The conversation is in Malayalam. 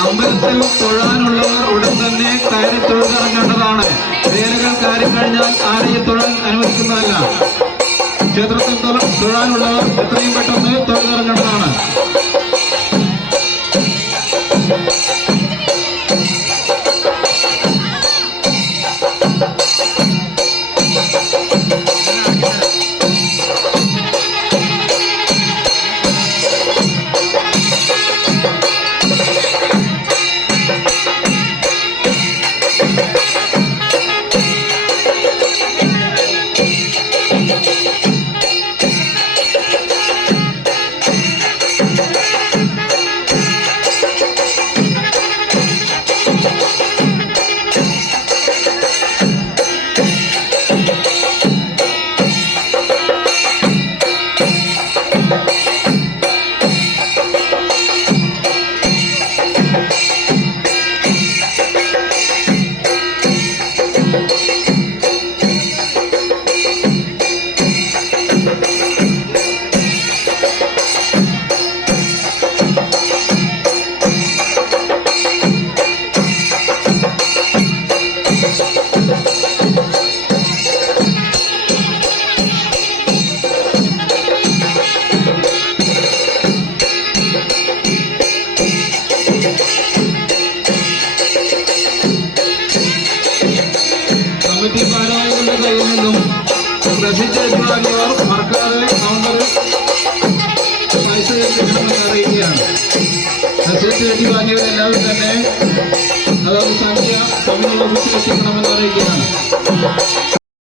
അമ്പലത്തിൽ തൊഴാനുള്ളവർ ഉടൻ തന്നെ കയറി തൊഴുതിറങ്ങേണ്ടതാണ്. വേലകൾ കയറി കഴിഞ്ഞാൽ ആരെയും തൊഴാൻ അനുവദിക്കുന്നതല്ല. ക്ഷേത്രത്തിൽ തൊഴാനുള്ളവർ എത്രയും പെട്ടെന്ന് തൊഴുതിറങ്ങേണ്ടതാണ്. കമ്മിറ്റി ഭാരവാഹികളുടെ കയ്യിൽ നിന്നും പ്രസിദ്ധ ഏറ്റുവാങ്ങിയവർ മറക്കാതെ കൗണ്ടറിൽ പൈസ ലഭിക്കണമെന്ന് അറിയിക്കുകയാണ്. പ്രസിദ്ധ ഏറ്റുവാങ്ങിയവർ എല്ലാവരും തന്നെ അതായത് സംഖ്യ കമ്മിറ്റി ഓഫീസിൽ എത്തിക്കണമെന്ന് അറിയിക്കുകയാണ്.